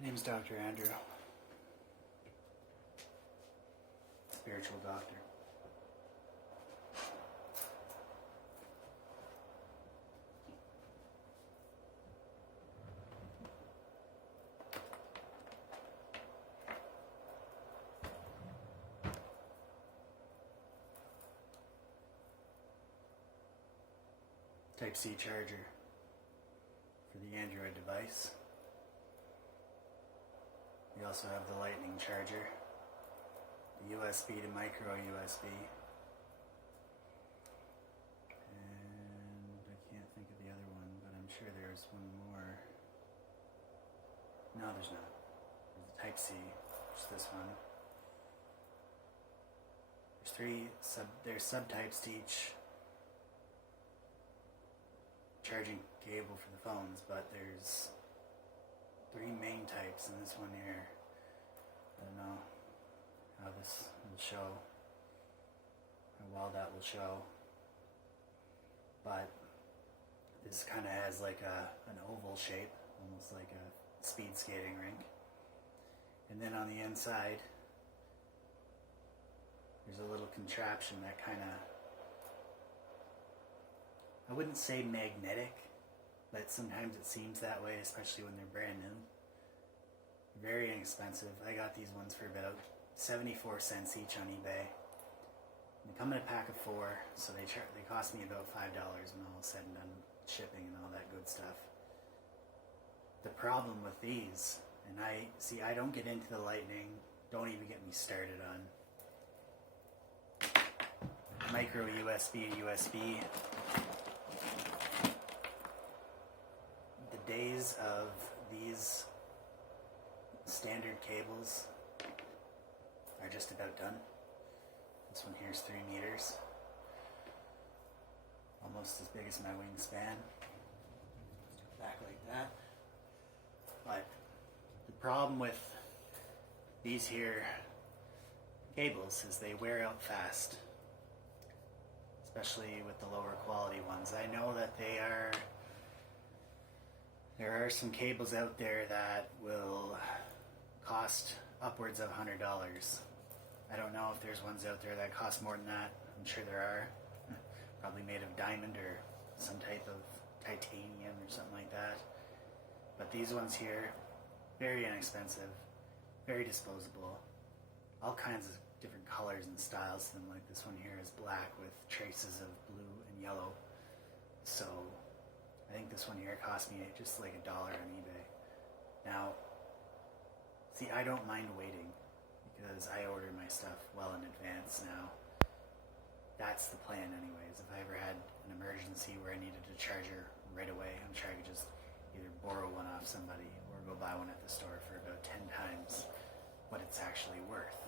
My name's Dr. Andrew, spiritual doctor. TypeC Charger for the Android device. We also have the Lightning charger, the USB to micro USB, and I can't think of the other one, but I'm sure there's one more. No, there's not. There's the Type-C, just this one. There's subtypes to each charging cable for the phones, but there's 3 main types in this one here. I don't know how this will show, how well that will show, but this kind of has like an oval shape, almost like a speed skating rink. And then on the inside, there's a little contraption that kind of, I wouldn't say magnetic, but sometimes it seems that way, especially when they're brand new. Very inexpensive. I got these ones for about 74 cents each on eBay. They come in a pack of 4, so they cost me about $5 when all is said and done, shipping and all that good stuff. The problem with these, and I don't get into the Lightning, don't even get me started on micro USB to USB. The days of these standard cables are just about done. This one here is 3 meters, almost as big as my wingspan. Back like that. But the problem with these here cables is they wear out fast, especially with the lower quality ones. I know that there are some cables out there that will cost upwards of $100. I don't know if there's ones out there that cost more than that. I'm sure there are. Probably made of diamond or some type of titanium or something like that. But these ones here, very inexpensive, very disposable. All kinds of different colors and styles to them. Like this one here is black with traces of blue and yellow. So I think this one here cost me just like $1 on eBay. Now, see, I don't mind waiting because I order my stuff well in advance now. That's the plan anyways. If I ever had an emergency where I needed a charger right away, I'm sure I could just either borrow one off somebody or go buy one at the store for about 10 times what it's actually worth,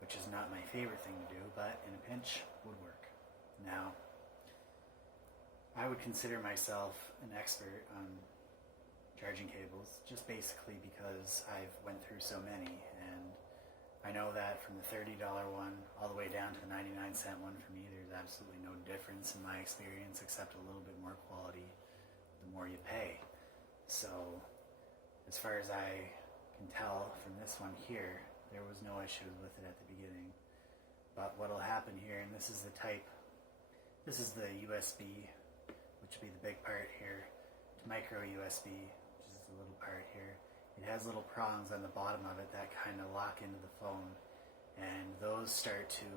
which is not my favorite thing to do, but in a pinch would work. Now, I would consider myself an expert on charging cables, just basically because I've went through so many, and I know that from the $30 one all the way down to the 99-cent one, for me there's absolutely no difference in my experience except a little bit more quality the more you pay. So as far as I can tell from this one here, there was no issues with it at the beginning. But what'll happen here, and this is the USB, which would be the big part here, to micro USB, which is the little part here. It has little prongs on the bottom of it that kind of lock into the phone, and those start to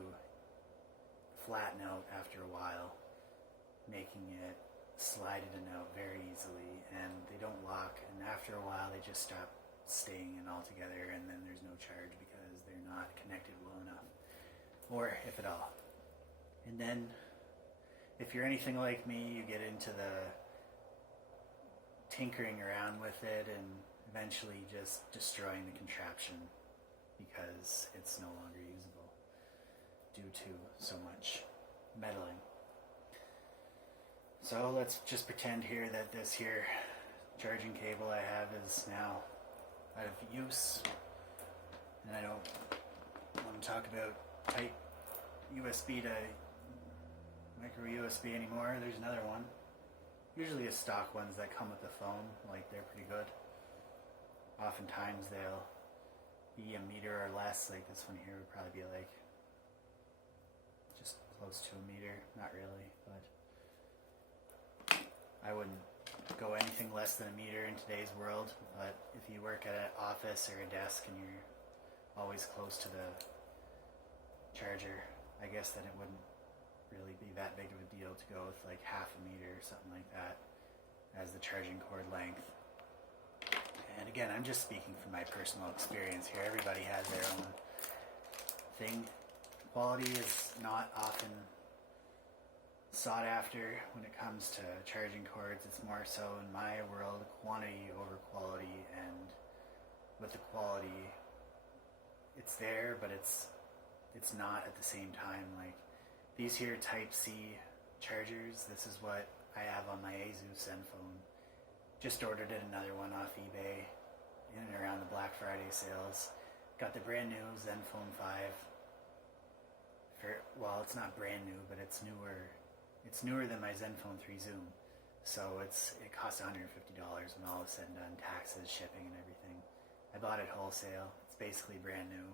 flatten out after a while, making it slide in and out very easily, and they don't lock, and after a while they just stop staying in altogether, and then there's no charge because they're not connected well enough, or if at all. And then if you're anything like me, you get into the tinkering around with it and eventually just destroying the contraption because it's no longer usable due to so much meddling. So let's just pretend here that this here charging cable I have is now out of use, and I don't want to talk about type USB to micro USB anymore. There's another one. Usually the stock ones that come with the phone, like, they're pretty good. oftentimes they'll be a meter or less. Like this one here would probably be like just close to a meter. Not really, but I wouldn't go anything less than a meter in today's world. But if you work at an office or a desk and you're always close to the charger, I guess then it wouldn't really be that big of a deal to go with like half a meter or something like that as the charging cord length. And again, I'm just speaking from my personal experience here. Everybody has their own thing. Quality is not often sought after when it comes to charging cords. It's more so in my world quantity over quality, and with the quality it's there, but it's not at the same time. Like these here TypeC chargers, this is what I have on my Asus Zenfone. Just ordered another one off eBay in and around the Black Friday sales. Got the brand new Zenfone 5. Well, it's not brand new, but it's newer. It's newer than my Zenfone 3 Zoom. So it costs $150 when all is said and done, taxes, shipping, and everything. I bought it wholesale. It's basically brand new.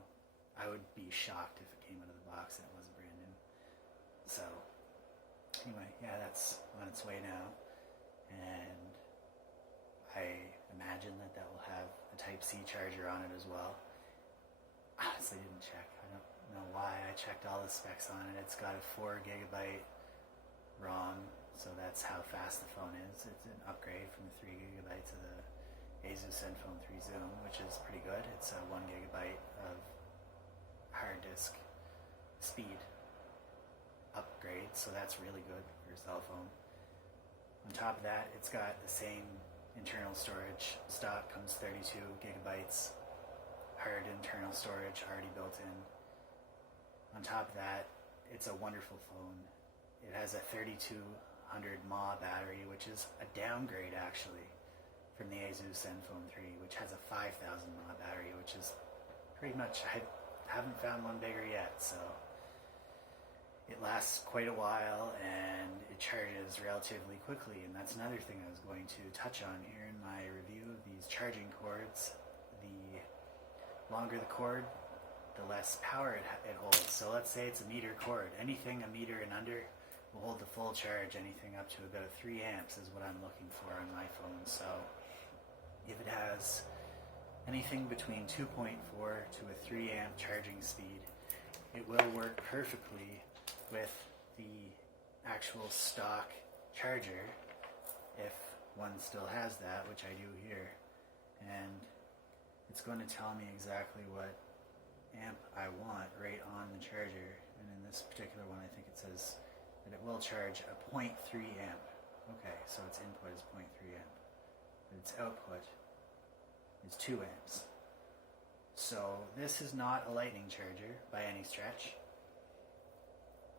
I would be shocked if it came out of the box and it wasn't brand new. So anyway, yeah, that's on its way now. And I imagine that will have a Type-C charger on it as well. Honestly, didn't check. I don't know why. I checked all the specs on it. It's got a 4 gigabyte ROM, so that's how fast the phone is. It's an upgrade from the 3 gigabytes of the Asus Zenfone 3 Zoom, which is pretty good. It's a 1 gigabyte of hard disk speed upgrade, so that's really good for your cell phone. On top of that, it's got the same internal storage. Stock comes 32 gigabytes hard internal storage already built in. On top of that, it's a wonderful phone. It has a 3200 mAh battery, which is a downgrade actually from the Asus Zenfone 3, which has a 5000 mAh battery, which is pretty much, I haven't found one bigger yet, so it lasts quite a while and it charges relatively quickly. And that's another thing I was going to touch on here in my review of these charging cords. The longer the cord, the less power it holds. So let's say it's a meter cord. Anything a meter and under will hold the full charge. Anything up to about 3 amps is what I'm looking for on my phone. So if it has anything between 2.4 to a 3 amp charging speed, it will work perfectly with the actual stock charger, if one still has that, which I do here. And it's going to tell me exactly what amp I want right on the charger. And in this particular one, I think it says that it will charge a 0.3 amp. Okay, so its input is 0.3 amp, but its output is 2 amps. So this is not a lightning charger by any stretch.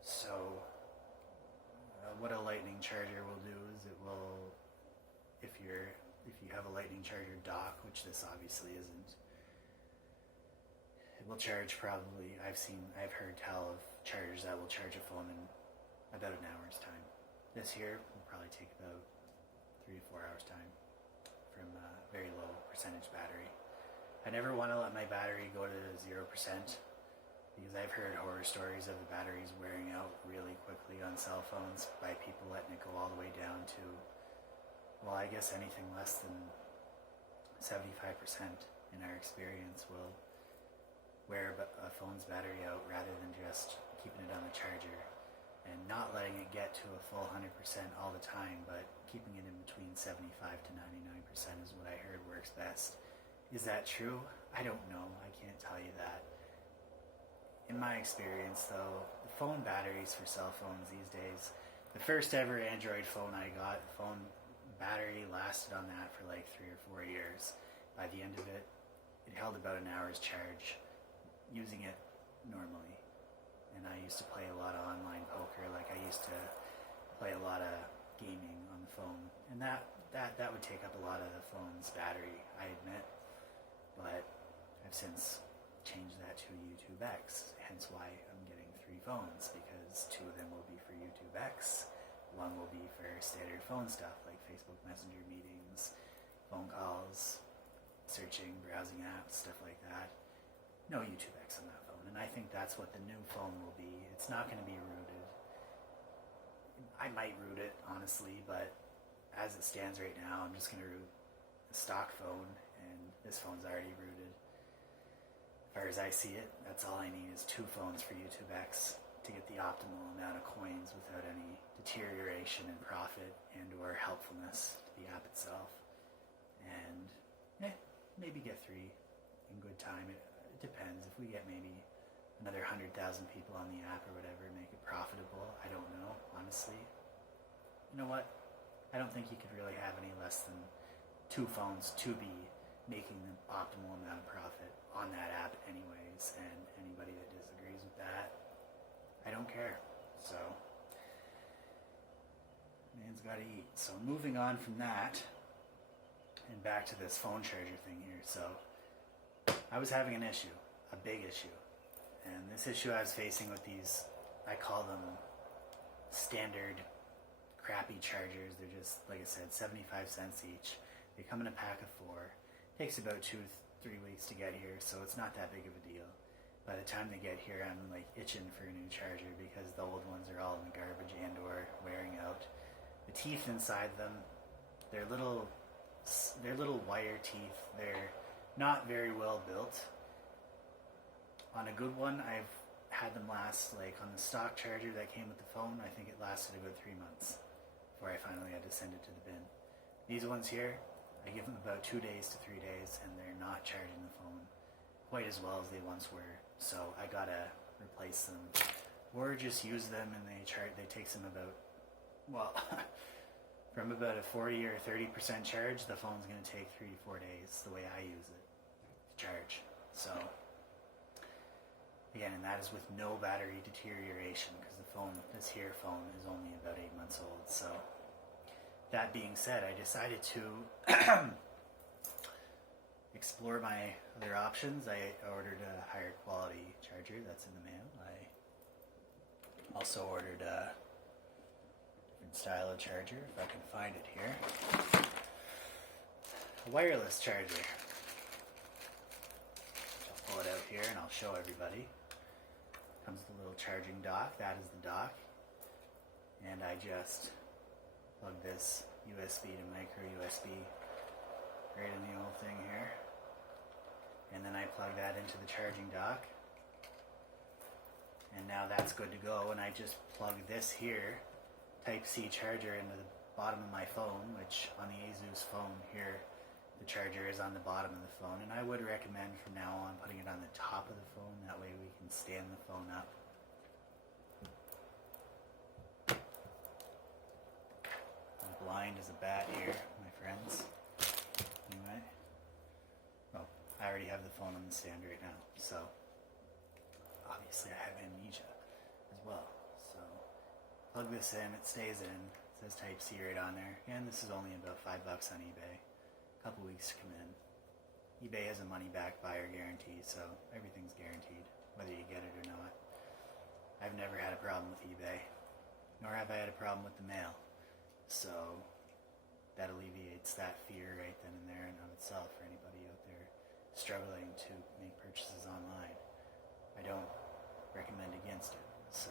So what a lightning charger will do is it will, if you have a lightning charger dock, which this obviously isn't, it will charge probably, I've heard tell of chargers that will charge a phone in about an hour's time. This here will probably take about 3 to 4 hours time from a very low percentage battery. I never want to let my battery go to 0%, because I've heard horror stories of the batteries wearing out really quickly on cell phones by people letting it go all the way down to, well, I guess anything less than 75% in our experience will wear a phone's battery out, rather than just keeping it on the charger and not letting it get to a full 100% all the time, but keeping it in between 75 to 99% is what I heard works best. Is that true? I don't know. I can't tell you that. In my experience, though, the phone batteries for cell phones these days, the first ever Android phone I got, the phone battery lasted on that for like 3 or 4 years. By the end of it, it held about an hour's charge using it normally. And I used to play a lot of online poker. Like I used to play a lot of gaming on the phone, and that would take up a lot of the phone's battery, I admit. But I've since changed that to YouTube X, hence why I'm getting 3 phones, because 2 of them will be for YouTube X, 1 will be for standard phone stuff like Facebook Messenger meetings, phone calls, searching, stuff like that. No YouTube X on that phone, and I think that's what the new phone will be. It's not going to be rooted. I might root it, honestly, but as it stands right now, I'm just going to root the stock phone, and this phone's already rooted. As far as I see it, that's all I need is 2 phones for YouTube X to get the optimal amount of coins without any deterioration in profit and or helpfulness to the app itself. And maybe get 3 in good time. It depends. If we get maybe another 100,000 people on the app or whatever, make it profitable, I don't know, honestly. You know what? I don't think you could really have any less than 2 phones to be making the optimal amount of profit on that app anyways, and anybody that disagrees with that, I don't care. So, man's gotta eat. So moving on from that, and back to this phone charger thing here. So, I was having an issue, a big issue. And this issue I was facing with these, I call them standard crappy chargers. They're just, like I said, 75 cents each. They come in a pack of 4. Takes about 2-3 weeks to get here, so it's not that big of a deal. By the time they get here, I'm like itching for a new charger because the old ones are all in the garbage and or wearing out. The teeth inside them, they're little wire teeth. They're not very well built. On a good one, I've had them last, like on the stock charger that came with the phone, I think it lasted a good 3 months before I finally had to send it to the bin. These ones here, I give them about 2 days to 3 days, and they're not charging the phone quite as well as they once were. So I gotta replace them, or just use them, and they takes them about, well, from about a 40 or 30% charge, the phone's gonna take 3 to 4 days the way I use it to charge. So again, and that is with no battery deterioration, because the phone, this here phone, is only about 8 months old. So that being said, I decided to explore my other options. I ordered a higher quality charger that's in the mail. I also ordered a different style of charger, if I can find it here. A wireless charger. I'll pull it out here and I'll show everybody. Comes with a little charging dock. That is the dock. And I just plug this USB to micro USB right in the old thing here, and then I plug that into the charging dock, and now that's good to go. And I just plug this here TypeC Charger into the bottom of my phone, which on the Asus phone here, the charger is on the bottom of the phone, and I would recommend from now on putting it on the top of the phone. That way we can stand the phone up. Blind as a bat here, my friends. Anyway, well, I already have the phone on the stand right now, so obviously I have amnesia as well. So plug this in, it stays in. It says Type-C right on there. Again, this is only about $5 on eBay. A couple weeks to come in. eBay has a money back buyer guarantee, so everything's guaranteed, whether you get it or not. I've never had a problem with eBay, nor have I had a problem with the mail. So that alleviates that fear right then and there and of itself for anybody out there struggling to make purchases online. I don't recommend against it. So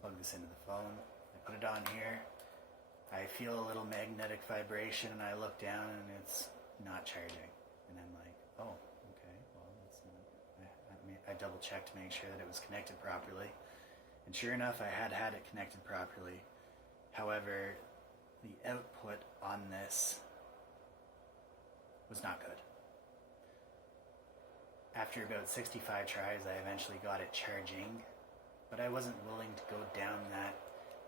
plug this into the phone. I put it on here. I feel a little magnetic vibration, and I look down and it's not charging. And I'm like, oh, okay, well, that's not. I double checked to make sure that it was connected properly. And sure enough, I had it connected properly. However, the output on this was not good. After about 65 tries, I eventually got it charging, but I wasn't willing to go down that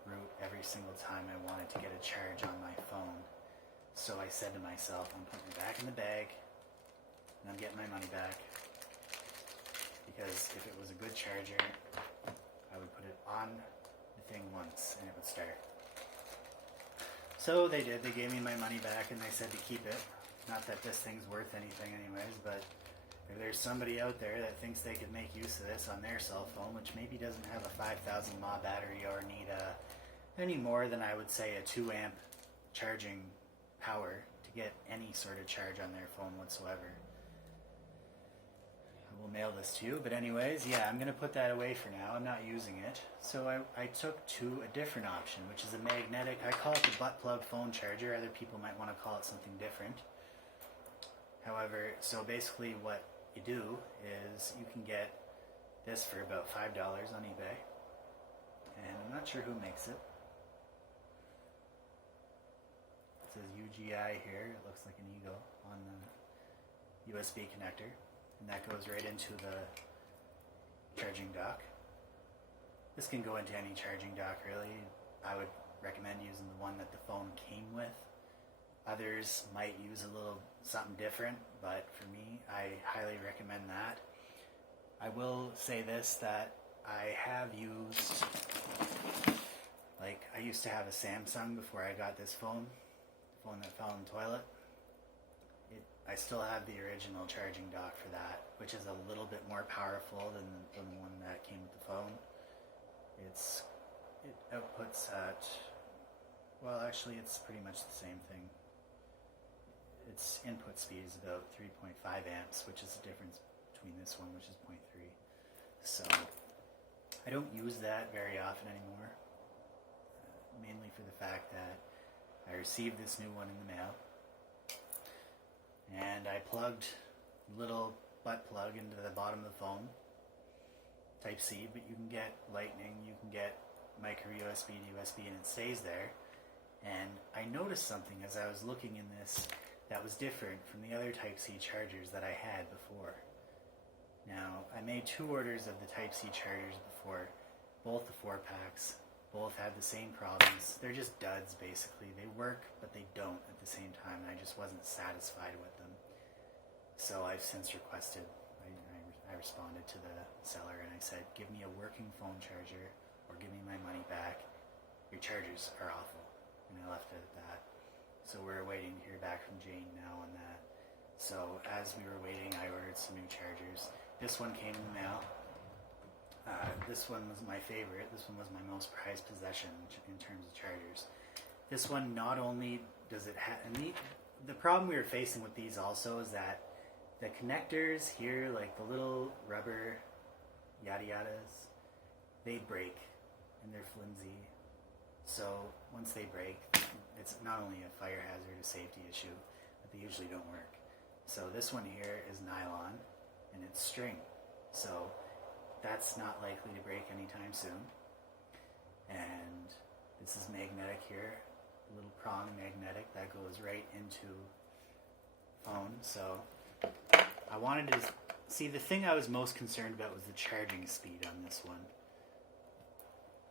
route every single time I wanted to get a charge on my phone. So I said to myself, I'm putting it back in the bag, and I'm getting my money back. Because if it was a good charger, I would put it on the thing once, and it would start. So they did. They gave me my money back, and they said to keep it. Not that this thing's worth anything anyways, but if there's somebody out there that thinks they could make use of this on their cell phone, which maybe doesn't have a 5,000 mAh battery or need any more than I would say a 2 amp charging power to get any sort of charge on their phone whatsoever, we'll mail this to you. But anyways, yeah, I'm gonna put that away for now. I'm not using it. So I took to a different option, which is a magnetic. I call it the butt plug phone charger. Other people might want to call it something different. However, so basically what you do is you can get this for about $5 on eBay. And I'm not sure who makes it. It says UGI here. It looks like an eagle on the USB connector. And that goes right into the charging dock. This can go into any charging dock, really. I would recommend using the one that the phone came with. Others might use a little something different, but for me, I highly recommend that. I will say this, that I have used, like, I used to have a Samsung before I got this phone, the phone that fell in the toilet. I still have the original charging dock for that, which is a little bit more powerful than the one that came with the phone. It outputs at, well, actually it's pretty much the same thing. Its input speed is about 3.5 amps, which is the difference between this one, which is 0.3. So I don't use that very often anymore, mainly for the fact that I received this new one in the mail, and I plugged a little butt plug into the bottom of the phone, TypeC, but you can get Lightning, you can get micro USB to USB, and it stays there. And I noticed something as I was looking in this that was different from the other TypeC chargers that I had before. Now, I made 2 orders of the TypeC chargers before, both the 4-packs, both had the same problems. They're just duds, basically. They work, but they don't at the same time, and I just wasn't satisfied with them. So I've since requested, I responded to the seller and I said, give me a working phone charger or give me my money back. Your chargers are awful. And I left it at that. So we're waiting to hear back from Jane now on that. So as we were waiting, I ordered some new chargers. This one came in the mail. This one was my favorite. This one was my most prized possession in terms of chargers. This one, not only does it have, and the problem we were facing with these also is that the connectors here, like the little rubber yada yadas, they break and they're flimsy. So once they break, it's not only a fire hazard, a safety issue, but they usually don't work. So this one here is nylon and it's string. So that's not likely to break anytime soon. And this is magnetic here, a little prong magnetic that goes right into phone. So I wanted to see, the thing I was most concerned about was the charging speed on this one.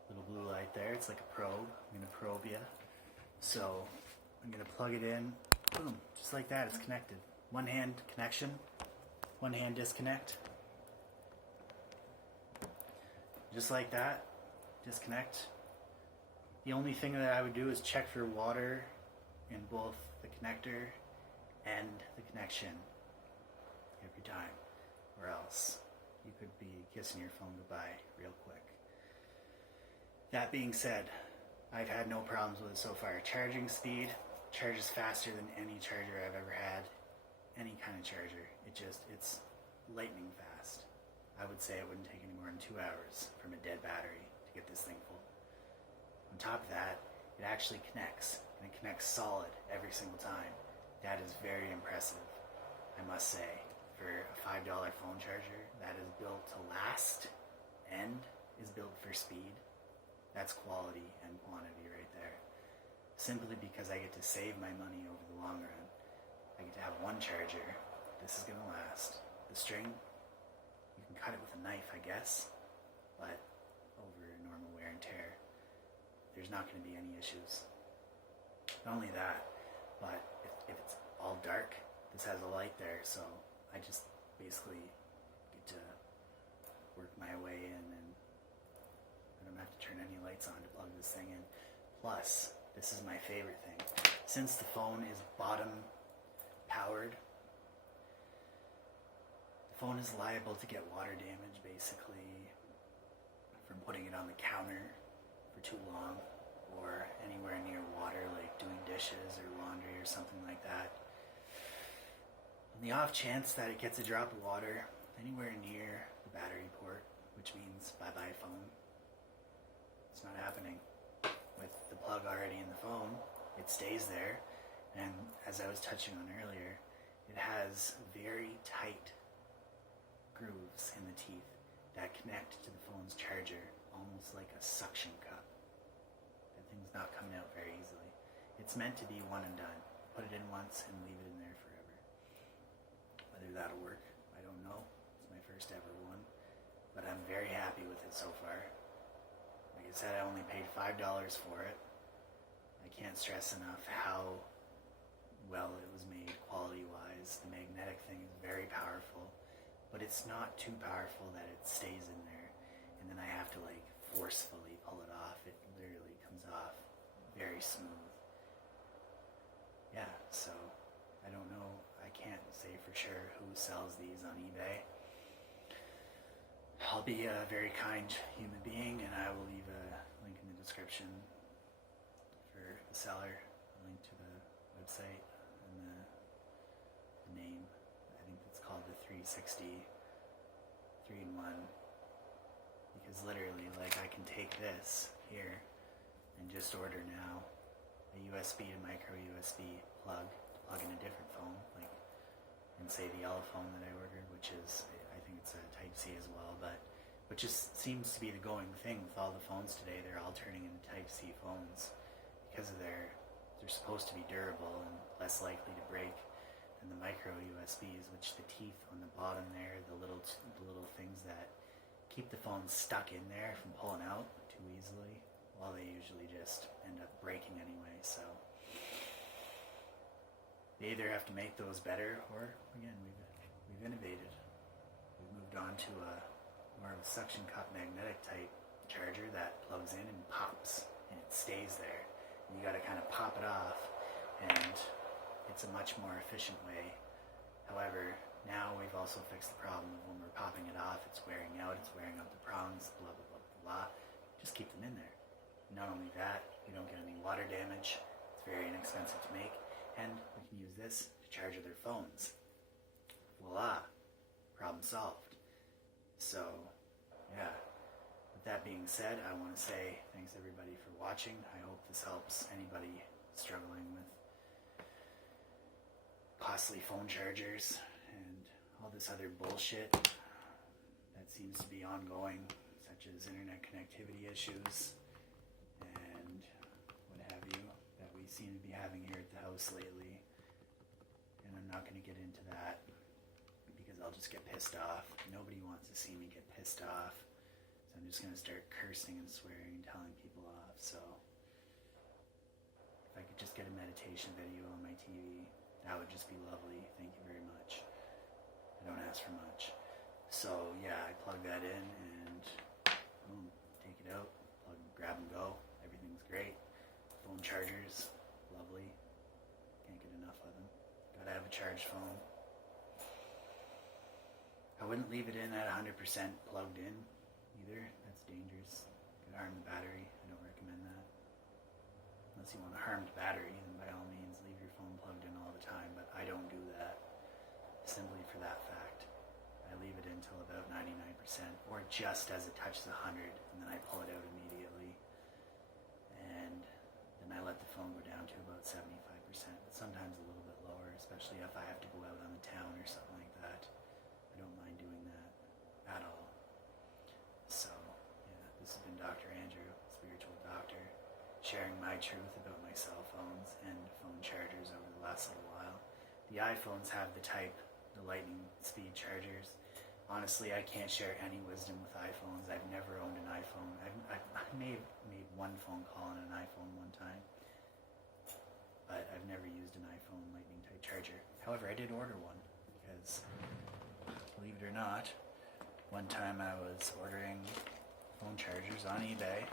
Little blue light there, it's like a probe. I'm going to probe you. So I'm going to plug it in, boom, just like that, it's connected. One hand connection, one hand disconnect. Just like that, disconnect. The only thing that I would do is check for water in both the connector and the connection every time, or else you could be kissing your phone goodbye real quick. That being said, I've had no problems with it so far. Charging speed, charges faster than any charger I've ever had, any kind of charger. It's lightning fast. I would say it wouldn't take any more than 2 hours from a dead battery to get this thing full. On top of that, it actually connects, and it connects solid every single time. That is very impressive, I must say, for a $5 phone charger that is built to last and is built for speed. That's quality and quantity right there. Simply because I get to save my money over the long run. I get to have one charger. This is going to last. The string, you can cut it with a knife, I guess, but over normal wear and tear, there's not going to be any issues. Not only that, but if it's all dark, this has a light there, so I just basically get to work my way in, and I don't have to turn any lights on to plug this thing in. Plus, this is my favorite thing. Since the phone is bottom powered, the phone is liable to get water damage, basically, from putting it on the counter for too long, or anywhere near water, like doing dishes or laundry or something like that. On the off chance that it gets a drop of water, anywhere near the battery port, which means bye-bye phone. It's not happening. With the plug already in the phone, it stays there, and as I was touching on earlier, it has very tight grooves in the teeth that connect to the phone's charger, almost like a suction cup. That thing's not coming out very easily. It's meant to be one and done. Put it in once and leave it in there forever. Whether that'll work, I don't know. It's my first ever one, but I'm very happy with it so far. Like I said, I only paid $5 for it. I can't stress enough how well it was made quality-wise. The magnetic thing is very powerful, but it's not too powerful that it stays in there, and then I have to like forcefully pull it off. It literally comes off very smooth. Yeah, so I don't know. I can't say for sure who sells these on eBay. I'll be a very kind human being, and I will leave a link in the description for the seller, a link to the website, and the name. I think it's called the 360 3-in-1, because literally, like, I can take this here and just order now a USB to micro USB plug to plug in a different phone, like, and say the yellow phone that I ordered, which is, I think it's a TypeC as well, but which just seems to be the going thing with all the phones today. They're all turning into TypeC phones because of they're supposed to be durable and less likely to break than the micro USBs, which the teeth on the bottom there, the little things that keep the phone stuck in there from pulling out too easily, well, they usually just end up breaking anyway. So they either have to make those better, or again, we've innovated. We've moved on to a more of a suction cup magnetic type charger that plugs in and pops, and it stays there. And you got to kind of pop it off, and it's a much more efficient way. However, now we've also fixed the problem of when we're popping it off, it's wearing out, it's wearing out the prongs, blah, blah, blah, blah, blah. Just keep them in there. Not only that, we don't get any water damage. It's very inexpensive to make, and we can use this to charge other phones. Voila, problem solved. So, yeah, with that being said, I want to say thanks everybody for watching. I hope this helps anybody struggling with costly phone chargers and all this other bullshit that seems to be ongoing, such as internet connectivity issues and what have you, that we seem to be having here at the house lately. And I'm not going to get into that, because I'll just get pissed off. Nobody wants to see me get pissed off. So I'm just going to start cursing and swearing and telling people off. So if I could just get a meditation video on my TV, that would just be lovely. Thank you very much. I don't ask for much. So yeah, I plug that in and boom, take it out, plug, grab and go. Everything's great. Phone chargers, lovely. Can't get enough of them. Gotta have a charged phone. I wouldn't leave it in at 100% plugged in either. That's dangerous. Could harm the battery. I don't recommend that. Unless you want a harmed battery, then by all means leave your phone plugged in all the time, but I don't do that simply for that fact. I leave it until about 99%, or just as it touches 100, and then I pull it out immediately. And then I let the phone go down to about 75%, but sometimes a little bit lower, especially if I have to go out on the town or something like that. I don't mind doing that at all. So, yeah, this has been Dr. Andrew, spiritual doctor, sharing my truth about my cell phones and phone chargers over the last little while. The iPhones have the lightning speed chargers. Honestly, I can't share any wisdom with iPhones. I've never owned an iPhone. I may have made one phone call on an iPhone one time, but I've never used an iPhone lightning type charger. However, I did order one, because believe it or not, one time I was ordering phone chargers on eBay,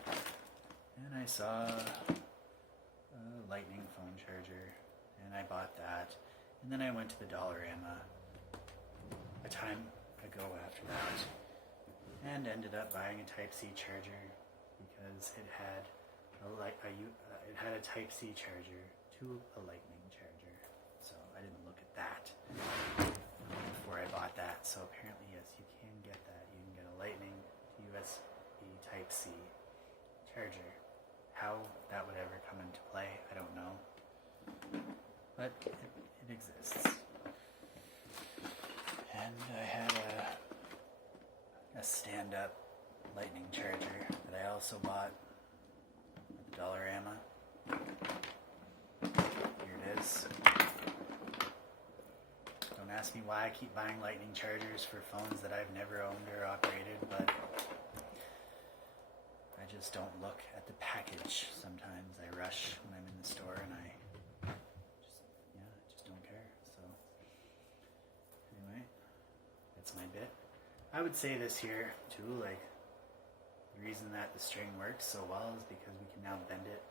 and I saw a lightning phone charger, and I bought that. And then I went to the Dollarama a time ago after that, and ended up buying a TypeC charger, because it had a TypeC charger to a lightning charger. So I didn't look at that before I bought that. So apparently, yes, you Type-C charger. How that would ever come into play, I don't know. But it exists. And I had a stand-up lightning charger that I also bought at the Dollarama. Here it is. Don't ask me why I keep buying lightning chargers for phones that I've never owned or operated, but I just don't look at the package. Sometimes I rush when I'm in the store and I just don't care. So anyway, that's my bit. I would say this here too, like the reason that the string works so well is because we can now bend it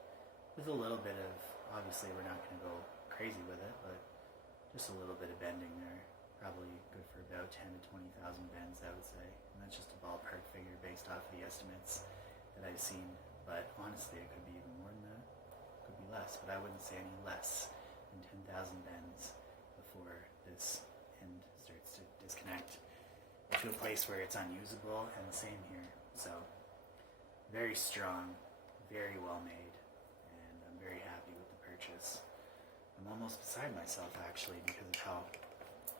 with a little bit of, obviously we're not going to go crazy with it, but just a little bit of bending there. Probably good for about 10 to 20,000 bends, I would say. And that's just a ballpark figure based off the estimates that I've seen. But honestly, it could be even more than that. It could be less, but I wouldn't say any less than 10,000 bends before this end starts to disconnect to a place where it's unusable, and the same here. So, very strong, very well made, and I'm very happy with the purchase. I'm almost beside myself, actually, because of how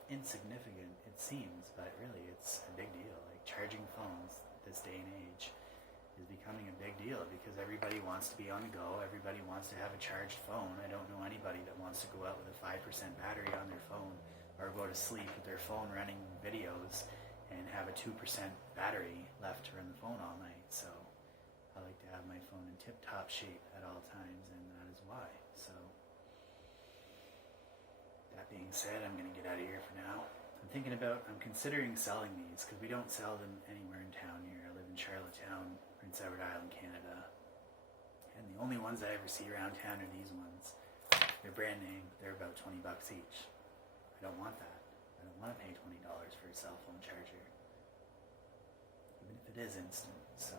insignificant it seems, but really it's a big deal. Like, charging phones this day and age is becoming a big deal because everybody wants to be on the go. Everybody wants to have a charged phone. I don't know anybody that wants to go out with a 5% battery on their phone or go to sleep with their phone running videos and have a 2% battery left to run the phone all night. So I like to have my phone in tip-top shape at all times, and that is why. So that being said, I'm going to get out of here for now. I'm considering selling these because we don't sell them anywhere in town here. I live in Charlottetown, Prince Edward Island, Canada. And the only ones I ever see around town are these ones. They're brand name. They're about $20 each. I don't want that. I don't want to pay $20 for a cell phone charger. Even if it is instant. So,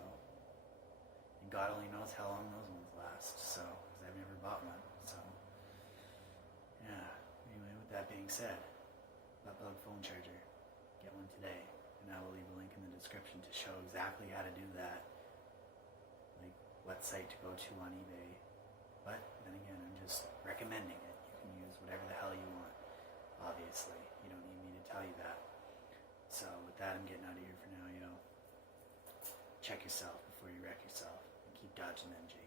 and God only knows how long those ones last. So, because I've never bought one. So, yeah. Anyway, with that being said, butt plug phone charger. Get one today. And I will leave a link in the description to show exactly how to do that. Like what site to go to on eBay. But then again, I'm just recommending it. You can use whatever the hell you want. Obviously. You don't need me to tell you that. So with that, I'm getting out of here for now, yo. Check yourself before you wreck yourself. And keep dodging them, Jay.